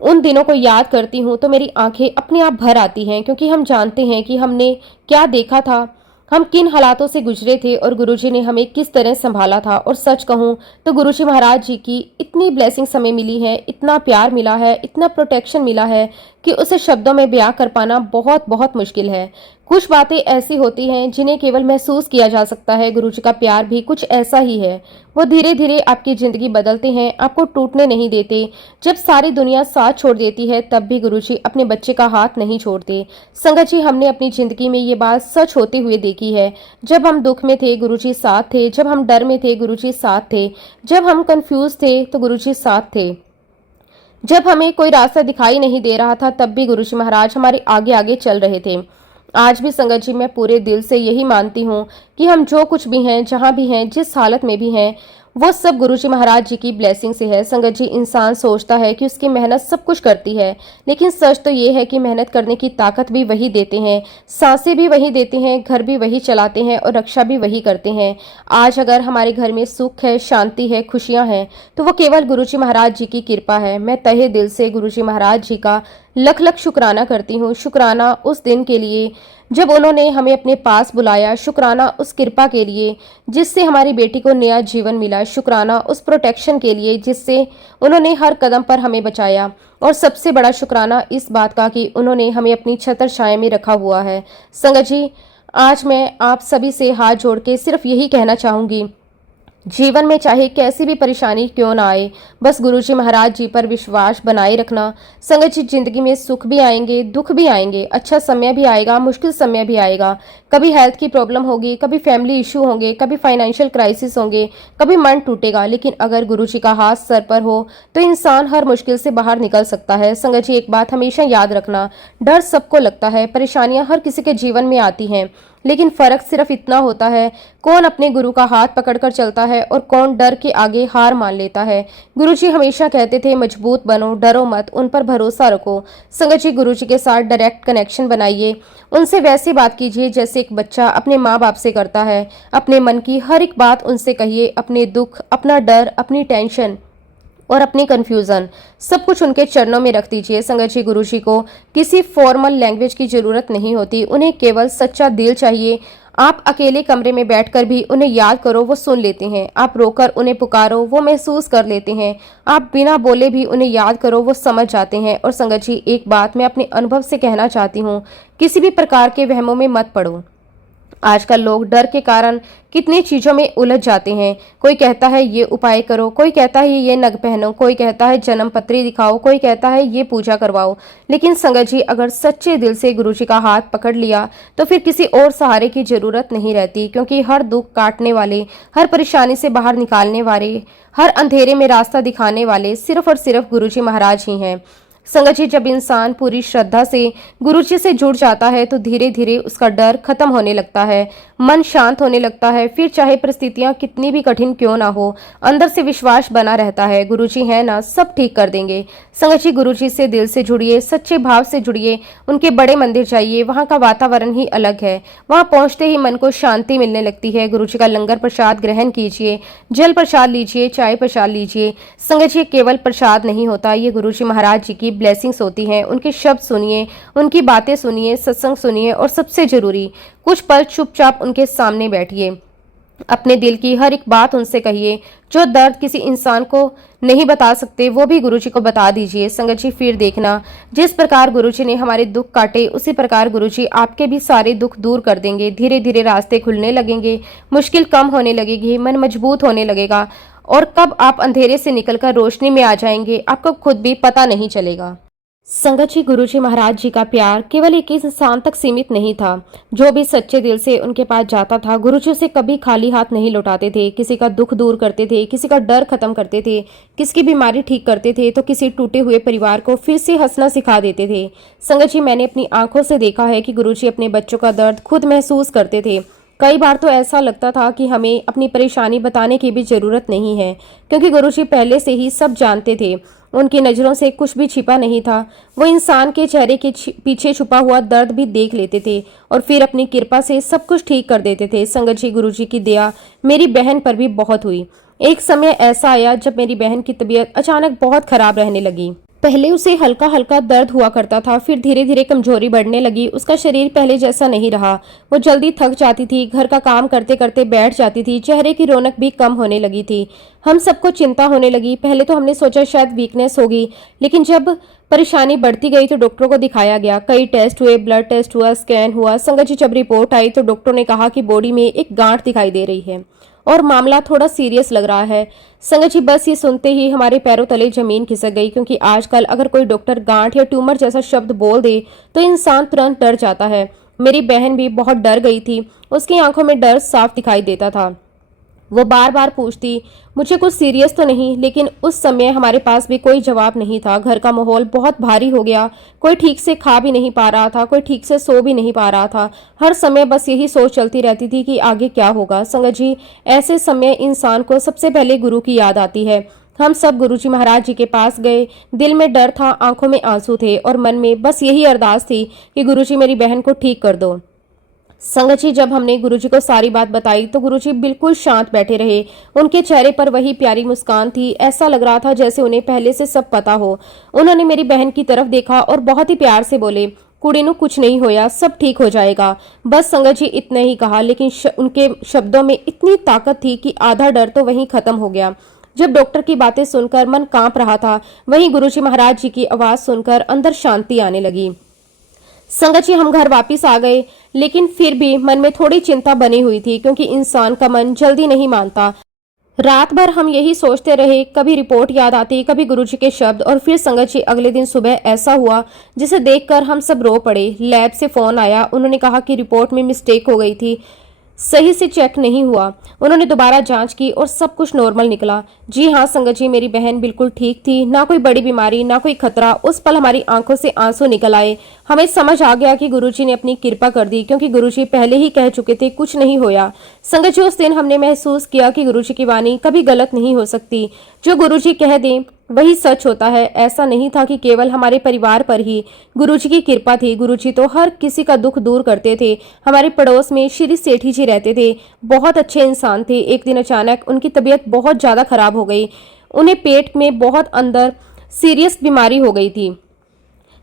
उन दिनों को याद करती हूँ तो मेरी आंखें अपने आप भर आती हैं, क्योंकि हम जानते हैं कि हमने क्या देखा था, हम किन हालातों से गुजरे थे और गुरुजी ने हमें किस तरह संभाला था। और सच कहूँ तो गुरुजी महाराज जी की इतनी ब्लेसिंग हमें मिली है, इतना प्यार मिला है, इतना प्रोटेक्शन मिला है कि उसे शब्दों में बयां कर पाना बहुत बहुत मुश्किल है। कुछ बातें ऐसी होती हैं जिन्हें केवल महसूस किया जा सकता है। गुरुजी का प्यार भी कुछ ऐसा ही है। वो धीरे धीरे आपकी जिंदगी बदलते हैं, आपको टूटने नहीं देते। जब सारी दुनिया साथ छोड़ देती है तब भी गुरुजी अपने बच्चे का हाथ नहीं छोड़ते। संगत जी, हमने अपनी जिंदगी में ये बात सच होते हुए देखी है। जब हम दुख में थे गुरुजी साथ थे, जब हम डर में थे गुरुजी साथ थे, जब हम कंफ्यूज थे तो गुरुजी साथ थे, जब हमें कोई रास्ता दिखाई नहीं दे रहा था तब भी गुरुजी महाराज हमारे आगे आगे चल रहे थे। आज भी संगत जी, मैं पूरे दिल से यही मानती हूँ कि हम जो कुछ भी हैं, जहाँ भी हैं, जिस हालत में भी हैं, वो सब गुरुजी महाराज जी की ब्लेसिंग से है। संगत जी, इंसान सोचता है कि उसकी मेहनत सब कुछ करती है, लेकिन सच तो ये है कि मेहनत करने की ताकत भी वही देते हैं, सांसें भी वही देते हैं, घर भी वही चलाते हैं और रक्षा भी वही करते हैं। आज अगर हमारे घर में सुख है, शांति है, खुशियाँ हैं, तो वो केवल गुरुजी महाराज जी की कृपा है। मैं तहे दिल से गुरुजी महाराज जी का लख लख शुक्राना करती हूँ। शुक्राना उस दिन के लिए जब उन्होंने हमें अपने पास बुलाया, शुक्राना उस कृपा के लिए जिससे हमारी बेटी को नया जीवन मिला, शुक्राना उस प्रोटेक्शन के लिए जिससे उन्होंने हर कदम पर हमें बचाया, और सबसे बड़ा शुक्राना इस बात का कि उन्होंने हमें अपनी छत्र छाया में रखा हुआ है। संगत जी, आज मैं आप सभी से हाथ जोड़ के सिर्फ यही कहना चाहूँगी, जीवन में चाहे कैसी भी परेशानी क्यों ना आए, बस गुरुजी महाराज जी पर विश्वास बनाए रखना। संगत जी, जिंदगी में सुख भी आएंगे, दुख भी आएंगे, अच्छा समय भी आएगा, मुश्किल समय भी आएगा। कभी हेल्थ की प्रॉब्लम होगी, कभी फैमिली इशू होंगे, कभी फाइनेंशियल क्राइसिस होंगे, कभी मन टूटेगा, लेकिन अगर गुरुजी का हाथ सर पर हो तो इंसान हर मुश्किल से बाहर निकल सकता है। संगत जी, एक बात हमेशा याद रखना, डर सबको लगता है, परेशानियां हर किसी के जीवन में आती हैं, लेकिन फर्क सिर्फ इतना होता है कौन अपने गुरु का हाथ पकड़कर चलता है और कौन डर के आगे हार मान लेता है। गुरुजी हमेशा कहते थे, मजबूत बनो, डरो मत, उन पर भरोसा रखो। संगत जी, गुरुजी के साथ डायरेक्ट कनेक्शन बनाइए, उनसे वैसे बात कीजिए जैसे एक बच्चा अपने माँ बाप से करता है। अपने मन की हर एक बात उनसे कहिए, अपने दुख, अपना डर, अपनी टेंशन और अपनी कंफ्यूजन सब कुछ उनके चरणों में रख दीजिए। संगत जी, गुरुजी को किसी फॉर्मल लैंग्वेज की जरूरत नहीं होती, उन्हें केवल सच्चा दिल चाहिए। आप अकेले कमरे में बैठकर भी उन्हें याद करो, वो सुन लेते हैं। आप रोकर उन्हें पुकारो, वो महसूस कर लेते हैं। आप बिना बोले भी उन्हें याद करो, वो समझ जाते हैं। और संगत जी, एक बात मैं अपने अनुभव से कहना चाहती हूँ, किसी भी प्रकार के वहमों में मत पड़ो। आजकल लोग डर के कारण कितनी चीजों में उलझ जाते हैं। कोई कहता है ये उपाय करो, कोई कहता है ये नग पहनो, कोई कहता है जन्म पत्री दिखाओ, कोई कहता है ये पूजा करवाओ। लेकिन संगत जी, अगर सच्चे दिल से गुरुजी का हाथ पकड़ लिया तो फिर किसी और सहारे की जरूरत नहीं रहती, क्योंकि हर दुख काटने वाले, हर परेशानी से बाहर निकालने वाले, हर अंधेरे में रास्ता दिखाने वाले सिर्फ और सिर्फ गुरुजी महाराज ही हैं। संगत जी, जब इंसान पूरी श्रद्धा से गुरुजी से जुड़ जाता है तो धीरे धीरे उसका डर खत्म होने लगता है, मन शांत होने लगता है। फिर चाहे परिस्थितियां कितनी भी कठिन क्यों ना हो, अंदर से विश्वास बना रहता है, गुरुजी है ना, सब ठीक कर देंगे। संगत जी, गुरुजी से दिल से जुड़िए, सच्चे भाव से जुड़िए, उनके बड़े मंदिर जाइए, वहाँ का वातावरण ही अलग है। वहाँ पहुँचते ही मन को शांति मिलने लगती है। गुरुजी का लंगर प्रसाद ग्रहण कीजिए, जल प्रसाद लीजिए, चाय प्रसाद लीजिए। संगत जी, केवल प्रसाद नहीं होता, ये गुरुजी महाराज जी की ब्लेसिंग्स होती हैं। उनके शब्द सुनिए, उनकी बातें सुनिए, सत्संग सुनिए, और सबसे जरूरी कुछ पल चुपचाप उनके सामने बैठिए। अपने दिल की हर एक बात उनसे कहिए। जो दर्द किसी इंसान को नहीं बता सकते वो भी गुरुजी को बता दीजिए। संगत जी, फिर देखना, जिस प्रकार गुरुजी ने हमारे दुख काटे उसी प्रकार गुरुजी आपके भी सारे दुख दूर कर देंगे। धीरे धीरे रास्ते खुलने लगेंगे, मुश्किल कम होने लगेगी, मन मजबूत होने लगेगा, और कब आप अंधेरे से निकलकर रोशनी में आ जाएंगे आपको खुद भी पता नहीं चलेगा। संगत जी, गुरुजी महाराज जी का प्यार केवल एक इंसान तक सीमित नहीं था। जो भी सच्चे दिल से उनके पास जाता था, गुरुजी उसे कभी खाली हाथ नहीं लौटाते थे। किसी का दुख दूर करते थे, किसी का डर खत्म करते थे, किसी की बीमारी ठीक करते थे, तो किसी टूटे हुए परिवार को फिर से हंसना सिखा देते थे। संगत जी, मैंने अपनी आंखों से देखा है कि गुरुजी अपने बच्चों का दर्द खुद महसूस करते थे। कई बार तो ऐसा लगता था कि हमें अपनी परेशानी बताने की भी जरूरत नहीं है, क्योंकि गुरुजी पहले से ही सब जानते थे। उनकी नज़रों से कुछ भी छिपा नहीं था। वो इंसान के चेहरे के पीछे छुपा हुआ दर्द भी देख लेते थे और फिर अपनी कृपा से सब कुछ ठीक कर देते थे। संगत जी, गुरुजी की दया मेरी बहन पर भी बहुत हुई। एक समय ऐसा आया जब मेरी बहन की तबीयत अचानक बहुत खराब रहने लगी। पहले उसे हल्का हल्का दर्द हुआ करता था, फिर धीरे धीरे कमजोरी बढ़ने लगी। उसका शरीर पहले जैसा नहीं रहा, वो जल्दी थक जाती थी, घर का काम करते करते बैठ जाती थी, चेहरे की रौनक भी कम होने लगी थी। हम सबको चिंता होने लगी। पहले तो हमने सोचा शायद वीकनेस होगी, लेकिन जब परेशानी बढ़ती गई तो डॉक्टरों को दिखाया गया। कई टेस्ट हुए, ब्लड टेस्ट हुआ, स्कैन हुआ। संगत जी, जब रिपोर्ट आई तो डॉक्टरों ने कहा कि बॉडी में एक गांठ दिखाई दे रही है और मामला थोड़ा सीरियस लग रहा है। संगत जी, बस ये सुनते ही हमारे पैरों तले जमीन खिसक गई, क्योंकि आजकल अगर कोई डॉक्टर गांठ या ट्यूमर जैसा शब्द बोल दे तो इंसान तुरंत डर जाता है। मेरी बहन भी बहुत डर गई थी, उसकी आंखों में डर साफ दिखाई देता था। वो बार बार पूछती, मुझे कुछ सीरियस तो नहीं, लेकिन उस समय हमारे पास भी कोई जवाब नहीं था। घर का माहौल बहुत भारी हो गया, कोई ठीक से खा भी नहीं पा रहा था, कोई ठीक से सो भी नहीं पा रहा था। हर समय बस यही सोच चलती रहती थी कि आगे क्या होगा। संगत जी, ऐसे समय इंसान को सबसे पहले गुरु की याद आती है। हम सब गुरुजी महाराज जी के पास गए। दिल में डर था, आंखों में आंसू थे और मन में बस यही अरदास थी कि गुरुजी मेरी बहन को ठीक कर दो। संगत जी, जब हमने गुरुजी को सारी बात बताई तो गुरुजी बिल्कुल शांत बैठे रहे। उनके चेहरे पर वही प्यारी मुस्कान थी। ऐसा लग रहा था जैसे उन्हें पहले से सब पता हो। उन्होंने मेरी बहन की तरफ देखा और बहुत ही प्यार से बोले, कुड़ी नु कुछ नहीं होया, सब ठीक हो जाएगा। बस संगत जी इतना ही कहा, लेकिन उनके शब्दों में इतनी ताकत थी कि आधा डर तो वहीं खत्म हो गया। जब डॉक्टर की बातें सुनकर मन कांप रहा था, वहीं गुरुजी महाराज जी की आवाज सुनकर अंदर शांति आने लगी। संगत जी, हम घर वापस आ गए, लेकिन फिर भी मन में थोड़ी चिंता बनी हुई थी, क्योंकि इंसान का मन जल्दी नहीं मानता। रात भर हम यही सोचते रहे, कभी रिपोर्ट याद आती, कभी गुरुजी के शब्द, और फिर संगत जी अगले दिन सुबह ऐसा हुआ जिसे देखकर हम सब रो पड़े। लैब से फोन आया, उन्होंने कहा कि रिपोर्ट में मिस्टेक हो गई थी, सही से चेक नहीं हुआ। उन्होंने दोबारा जांच की और सब कुछ नॉर्मल निकला। जी हाँ संगत जी, मेरी बहन बिल्कुल ठीक थी, ना कोई बड़ी बीमारी, ना कोई खतरा। उस पल हमारी आंखों से आंसू निकल आए। हमें समझ आ गया कि गुरुजी ने अपनी कृपा कर दी, क्योंकि गुरुजी पहले ही कह चुके थे कुछ नहीं होया। संगत जी, उस दिन हमने महसूस किया कि गुरुजी की वाणी कभी गलत नहीं हो सकती। जो गुरुजी कह दें वही सच होता है। ऐसा नहीं था कि केवल हमारे परिवार पर ही गुरुजी की कृपा थी। गुरुजी तो हर किसी का दुख दूर करते थे। हमारे पड़ोस में श्री सेठी जी रहते थे, बहुत अच्छे इंसान थे। एक दिन अचानक उनकी तबीयत बहुत ज्यादा खराब हो गई। उन्हें पेट में बहुत अंदर सीरियस बीमारी हो गई थी।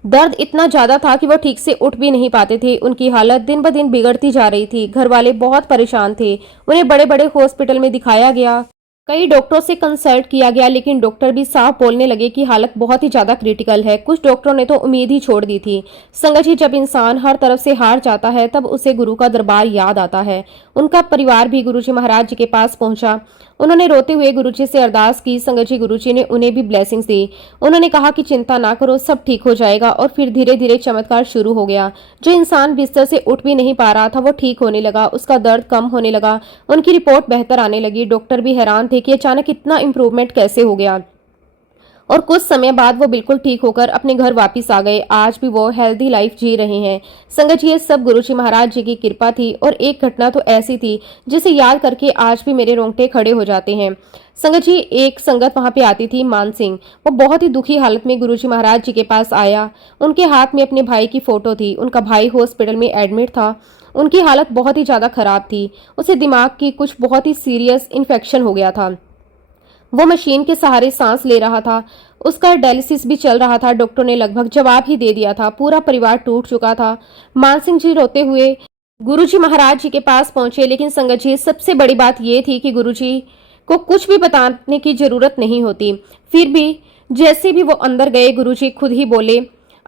दर्द इतना ज्यादा था कि वो ठीक से उठ भी नहीं पाते थे। उनकी हालत दिन ब दिन बिगड़ती जा रही थी। घर वाले बहुत परेशान थे। उन्हें बड़े बड़े हॉस्पिटल में दिखाया गया, कई डॉक्टरों से कंसल्ट किया गया, लेकिन डॉक्टर भी साफ बोलने लगे कि हालत बहुत ही ज्यादा क्रिटिकल है। कुछ डॉक्टरों ने तो उम्मीद ही छोड़ दी थी। संगत जी, जब इंसान हर तरफ से हार जाता है तब उसे गुरु का दरबार याद आता है। उनका परिवार भी गुरुजी महाराज जी के पास पहुंचा। उन्होंने रोते हुए गुरुजी से अरदास की। संगत जी, गुरुजी ने उन्हें भी ब्लेसिंग्स दी। उन्होंने कहा कि चिंता ना करो, सब ठीक हो जाएगा। और फिर धीरे धीरे चमत्कार शुरू हो गया। जो इंसान बिस्तर से उठ भी नहीं पा रहा था वो ठीक होने लगा, उसका दर्द कम होने लगा, उनकी रिपोर्ट बेहतर आने लगी। डॉक्टर भी हैरान थे कि अचानक इतना इम्प्रूवमेंट कैसे हो गया। और कुछ समय बाद वो बिल्कुल ठीक होकर अपने घर वापस आ गए। आज भी वो हेल्दी लाइफ जी रहे हैं। संगत जी, ये सब गुरुजी महाराज जी की कृपा थी। और एक घटना तो ऐसी थी जिसे याद करके आज भी मेरे रोंगटे खड़े हो जाते हैं। संगत जी, एक संगत वहां पे आती थी, मान सिंह। वो बहुत ही दुखी हालत में गुरुजी महाराज जी के पास आया। उनके हाथ में अपने भाई की फोटो थी। उनका भाई हॉस्पिटल में एडमिट था। उनकी हालत बहुत ही ज्यादा खराब थी। उसे दिमाग की कुछ बहुत ही सीरियस इन्फेक्शन हो गया था। वो मशीन के सहारे सांस ले रहा था। उसका डायलिसिस भी चल रहा था। डॉक्टर ने लगभग जवाब ही दे दिया था। पूरा परिवार टूट चुका था। मानसिंह जी रोते हुए गुरुजी महाराज जी के पास पहुंचे। लेकिन संगत जी, सबसे बड़ी बात यह थी कि गुरुजी को कुछ भी बताने की जरूरत नहीं होती। फिर भी जैसे भी वो अंदर गए, गुरुजी खुद ही बोले,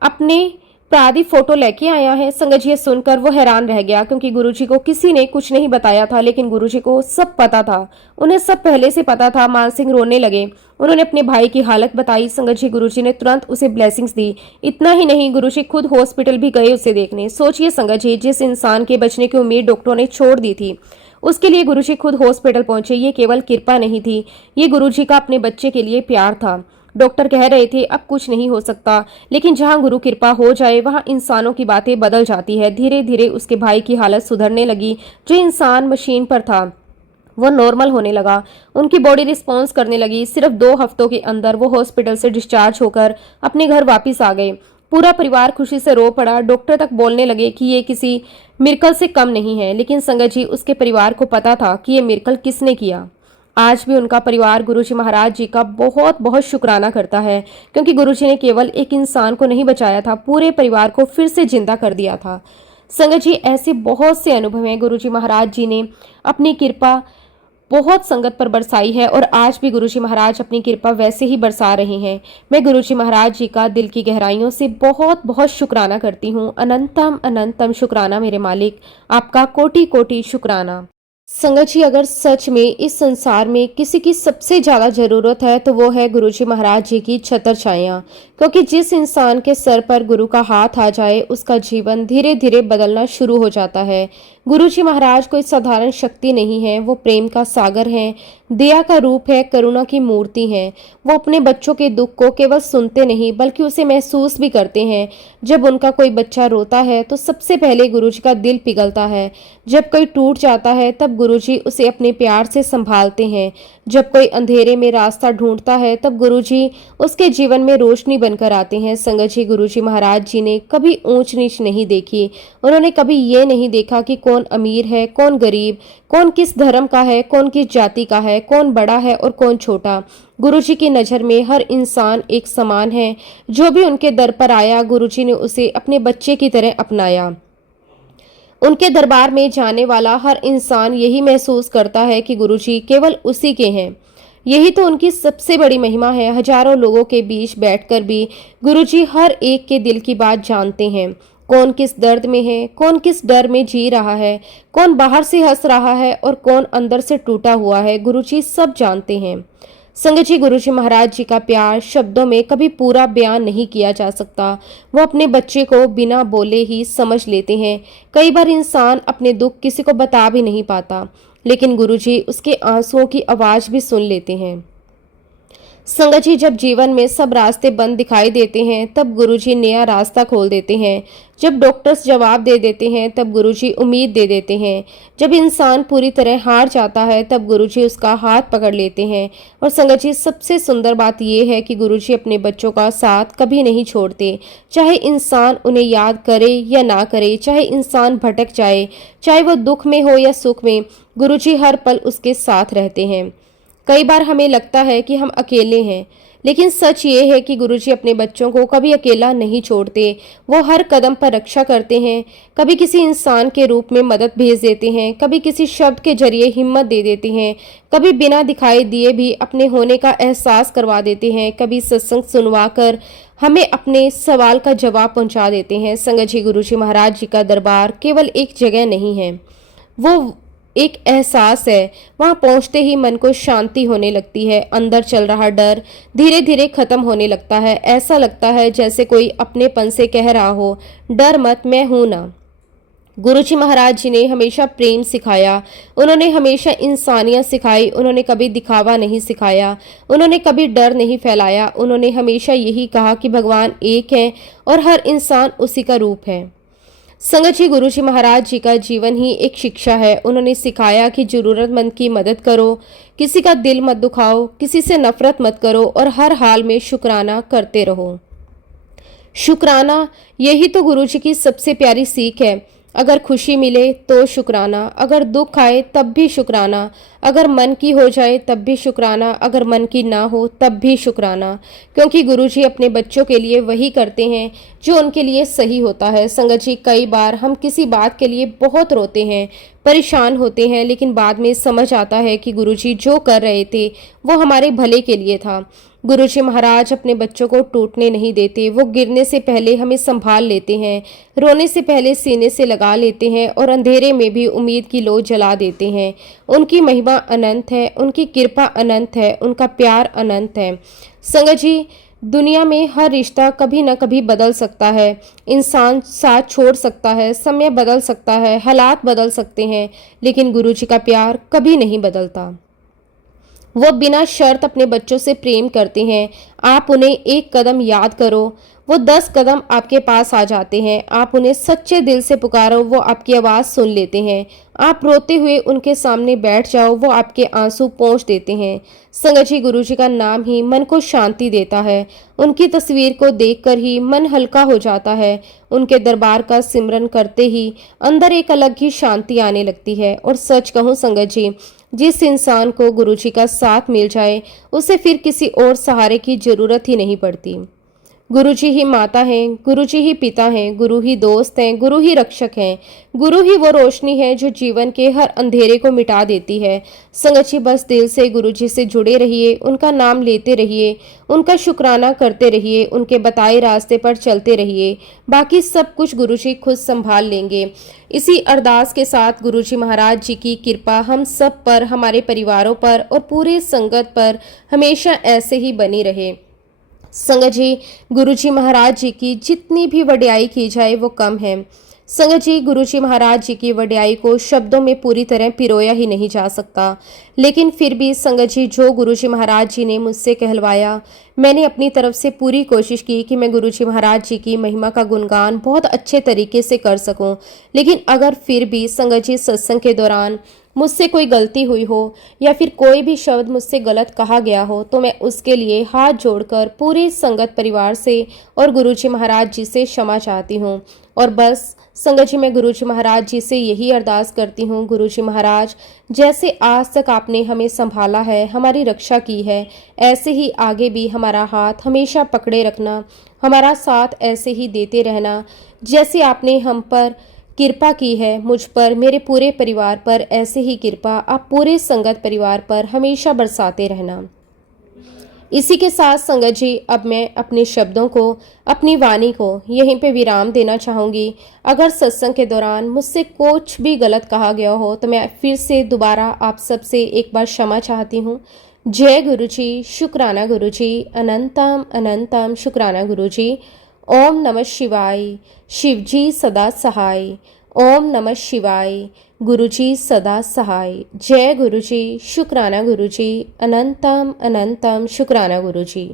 अपने अपराधी फोटो लेके आया है। संगत जी, ये सुनकर वो हैरान रह गया, क्योंकि गुरुजी को किसी ने कुछ नहीं बताया था, लेकिन गुरुजी को सब पता था। उन्हें सब पहले से पता था। मान सिंह रोने लगे। उन्होंने अपने भाई की हालत बताई। संगत जी, गुरुजी ने तुरंत उसे ब्लेसिंग्स दी। इतना ही नहीं, गुरुजी खुद हॉस्पिटल भी गए उसे देखने। सोचिए संगत जी, जिस इंसान के बचने की उम्मीद डॉक्टरों ने छोड़ दी थी, उसके लिए गुरुजी खुद हॉस्पिटल पहुंचे। ये केवल कृपा नहीं थी, ये गुरुजी का अपने बच्चे के लिए प्यार था। डॉक्टर कह रहे थे अब कुछ नहीं हो सकता, लेकिन जहां गुरु कृपा हो जाए वहां इंसानों की बातें बदल जाती है। धीरे धीरे उसके भाई की हालत सुधरने लगी। जो इंसान मशीन पर था वो नॉर्मल होने लगा। उनकी बॉडी रिस्पॉन्स करने लगी। सिर्फ 2 हफ्तों के अंदर वो हॉस्पिटल से डिस्चार्ज होकर अपने घर वापस आ गए। पूरा परिवार खुशी से रो पड़ा। डॉक्टर तक बोलने लगे कि ये किसी मिरेकल से कम नहीं है। लेकिन संगत जी, उसके परिवार को पता था कि ये मिरेकल किसने किया। आज भी उनका परिवार गुरुजी महाराज जी का बहुत बहुत शुक्राना करता है, क्योंकि गुरुजी ने केवल एक इंसान को नहीं बचाया था, पूरे परिवार को फिर से जिंदा कर दिया था। संगत जी, ऐसे बहुत से अनुभव हैं। गुरुजी महाराज जी ने अपनी कृपा बहुत संगत पर बरसाई है, और आज भी गुरुजी महाराज अपनी कृपा वैसे ही बरसा रहे हैं। मैं गुरुजी महाराज जी का दिल की गहराइयों से बहुत बहुत शुक्राना करती हूँ। अनंतम अनंतम शुक्राना मेरे मालिक, आपका कोटि कोटि शुक्राना। संगत जी, अगर सच में इस संसार में किसी की सबसे ज्यादा जरूरत है तो वो है गुरुजी महाराज जी की छत्र छाया, क्योंकि जिस इंसान के सर पर गुरु का हाथ आ जाए उसका जीवन धीरे धीरे बदलना शुरू हो जाता है। गुरुजी महाराज कोई साधारण शक्ति नहीं है, वो प्रेम का सागर है, दया का रूप है, करुणा की मूर्ति है। वो अपने बच्चों के दुख को केवल सुनते नहीं बल्कि उसे महसूस भी करते हैं। जब उनका कोई बच्चा रोता है तो सबसे पहले गुरुजी का दिल पिघलता है। जब कोई टूट जाता है तब गुरुजी उसे अपने प्यार से संभालते हैं। जब कोई अंधेरे में रास्ता ढूंढता है तब गुरुजी उसके जीवन में रोशनी बनकर आते हैं। संगत जी, गुरुजी महाराज जी ने कभी ऊंच नीच नहीं देखी। उन्होंने कभी ये नहीं देखा कि कौन अमीर है, कौन गरीब, कौन किस धर्म का है, कौन किस जाति का है, कौन बड़ा है और कौन छोटा। गुरुजी की नज़र में हर इंसान एक समान है। जो भी उनके दर पर आया, गुरुजी ने उसे अपने बच्चे की तरह अपनाया। उनके दरबार में जाने वाला हर इंसान यही महसूस करता है कि गुरुजी केवल उसी के हैं। यही तो उनकी सबसे बड़ी महिमा है। हजारों लोगों के बीच बैठकर भी गुरुजी हर एक के दिल की बात जानते हैं। कौन किस दर्द में है, कौन किस डर में जी रहा है, कौन बाहर से हंस रहा है और कौन अंदर से टूटा हुआ है, गुरुजी सब जानते हैं। संगत जी, गुरुजी महाराज जी का प्यार शब्दों में कभी पूरा बयान नहीं किया जा सकता। वो अपने बच्चे को बिना बोले ही समझ लेते हैं। कई बार इंसान अपने दुख किसी को बता भी नहीं पाता, लेकिन गुरुजी उसके आंसुओं की आवाज भी सुन लेते हैं। संगत जी, जब जीवन में सब रास्ते बंद दिखाई देते हैं तब गुरुजी नया रास्ता खोल देते हैं। जब डॉक्टर्स जवाब दे देते हैं तब गुरुजी उम्मीद दे देते हैं। जब इंसान पूरी तरह हार जाता है तब गुरुजी उसका हाथ पकड़ लेते हैं। और संगत जी, सबसे सुंदर बात यह है कि गुरुजी अपने बच्चों का साथ कभी नहीं छोड़ते। चाहे इंसान उन्हें याद करे या ना करे, चाहे इंसान भटक जाए, चाहे वो दुख में हो या सुख में, गुरुजी हर पल उसके साथ रहते हैं। कई बार हमें लगता है कि हम अकेले हैं, लेकिन सच ये है कि गुरुजी अपने बच्चों को कभी अकेला नहीं छोड़ते। वो हर कदम पर रक्षा करते हैं। कभी किसी इंसान के रूप में मदद भेज देते हैं, कभी किसी शब्द के जरिए हिम्मत दे देते हैं, कभी बिना दिखाई दिए भी अपने होने का एहसास करवा देते हैं, कभी सत्संग सुनवा कर हमें अपने सवाल का जवाब पहुंचा देते हैं। संगत जी, गुरुजी महाराज जी का दरबार केवल एक जगह नहीं है, वो एक एहसास है। वहां पहुंचते ही मन को शांति होने लगती है। अंदर चल रहा डर धीरे धीरे खत्म होने लगता है। ऐसा लगता है जैसे कोई अपनेपन से कह रहा हो, डर मत, मैं हूं ना। गुरुजी महाराज जी ने हमेशा प्रेम सिखाया। उन्होंने हमेशा इंसानियत सिखाई। उन्होंने कभी दिखावा नहीं सिखाया। उन्होंने कभी डर नहीं फैलाया। उन्होंने हमेशा यही कहा कि भगवान एक है और हर इंसान उसी का रूप है। संगत जी, गुरुजी महाराज जी का जीवन ही एक शिक्षा है। उन्होंने सिखाया कि जरूरतमंद की मदद करो, किसी का दिल मत दुखाओ, किसी से नफरत मत करो और हर हाल में शुक्राना करते रहो। शुक्राना, यही तो गुरुजी की सबसे प्यारी सीख है। अगर खुशी मिले तो शुक्राना, अगर दुख आए तब भी शुक्राना, अगर मन की हो जाए तब भी शुक्राना, अगर मन की ना हो तब भी शुक्राना, क्योंकि गुरुजी अपने बच्चों के लिए वही करते हैं जो उनके लिए सही होता है। संगत जी, कई बार हम किसी बात के लिए बहुत रोते हैं, परेशान होते हैं, लेकिन बाद में समझ आता है कि गुरुजी जो कर रहे थे वो हमारे भले के लिए था। गुरुजी महाराज अपने बच्चों को टूटने नहीं देते। वो गिरने से पहले हमें संभाल लेते हैं, रोने से पहले सीने से लगा लेते हैं और अंधेरे में भी उम्मीद की लौ जला देते हैं। उनकी महिमा अनंत है, उनकी कृपा अनंत है, उनका प्यार अनंत है। संगत जी, दुनिया में हर रिश्ता कभी न कभी बदल सकता है। इंसान साथ छोड़ सकता है, समय बदल सकता है, हालात बदल सकते हैं, लेकिन गुरुजी का प्यार कभी नहीं बदलता। वो बिना शर्त अपने बच्चों से प्रेम करते हैं। आप उन्हें एक कदम याद करो, वो 10 कदम आपके पास आ जाते हैं। आप उन्हें सच्चे दिल से पुकारो, वो आपकी आवाज़ सुन लेते हैं। आप रोते हुए उनके सामने बैठ जाओ, वो आपके आंसू पोंछ देते हैं। संगत जी, गुरुजी का नाम ही मन को शांति देता है। उनकी तस्वीर को देखकर ही मन हल्का हो जाता है। उनके दरबार का सिमरन करते ही अंदर एक अलग ही शांति आने लगती है। और सच कहूँ संगत जी, जिस इंसान को गुरुजी का साथ मिल जाए उसे फिर किसी और सहारे की जरूरत ही नहीं पड़ती। गुरुजी ही माता हैं, गुरुजी ही पिता हैं, गुरु ही दोस्त हैं, गुरु ही रक्षक हैं। गुरु ही वो रोशनी है जो जीवन के हर अंधेरे को मिटा देती है। संगत जी, बस दिल से गुरुजी से जुड़े रहिए, उनका नाम लेते रहिए, उनका शुक्राना करते रहिए, उनके बताए रास्ते पर चलते रहिए। बाकी सब कुछ गुरुजी खुद संभाल लेंगे। इसी अरदास के साथ गुरुजी महाराज जी की कृपा हम सब पर, हमारे परिवारों पर और पूरे संगत पर हमेशा ऐसे ही बनी रहे। संगत जी, गुरुजी महाराज जी की जितनी भी वड्याई की जाए वो कम है। संगत जी, गुरुजी महाराज जी की वड्याई को शब्दों में पूरी तरह पिरोया ही नहीं जा सकता, लेकिन फिर भी संगत जी, जो गुरुजी महाराज जी ने मुझसे कहलवाया, मैंने अपनी तरफ से पूरी कोशिश की कि मैं गुरुजी महाराज जी की महिमा का गुणगान बहुत अच्छे तरीके से कर सकूं। लेकिन अगर फिर भी संगत जी सत्संग के दौरान मुझसे कोई गलती हुई हो या फिर कोई भी शब्द मुझसे गलत कहा गया हो तो मैं उसके लिए हाथ जोड़कर पूरे संगत परिवार से और गुरुजी महाराज जी से क्षमा चाहती हूँ। और बस संगत जी, मैं गुरुजी महाराज जी से यही अरदास करती हूँ, गुरुजी महाराज जैसे आज तक आपने हमें संभाला है, हमारी रक्षा की है, ऐसे ही आगे भी हमारा हाथ हमेशा पकड़े रखना, हमारा साथ ऐसे ही देते रहना। जैसे आपने हम पर कृपा की है, मुझ पर, मेरे पूरे परिवार पर, ऐसे ही कृपा आप पूरे संगत परिवार पर हमेशा बरसाते रहना। इसी के साथ संगत जी, अब मैं अपने शब्दों को, अपनी वाणी को यहीं पे विराम देना चाहूँगी। अगर सत्संग के दौरान मुझसे कुछ भी गलत कहा गया हो तो मैं फिर से दोबारा आप सबसे एक बार क्षमा चाहती हूँ। जय गुरु जी, शुक्राना गुरु जी, अनंतम अनंतम शुक्राना गुरु जी। ओम नमः शिवाय। शिवजी सदा सहाय। ओम नमः शिवाय। गुरुजी सदा सहाय। जय गुरुजी, शुक्राना गुरुजी, अनंतम अनंतम शुक्राना गुरुजी।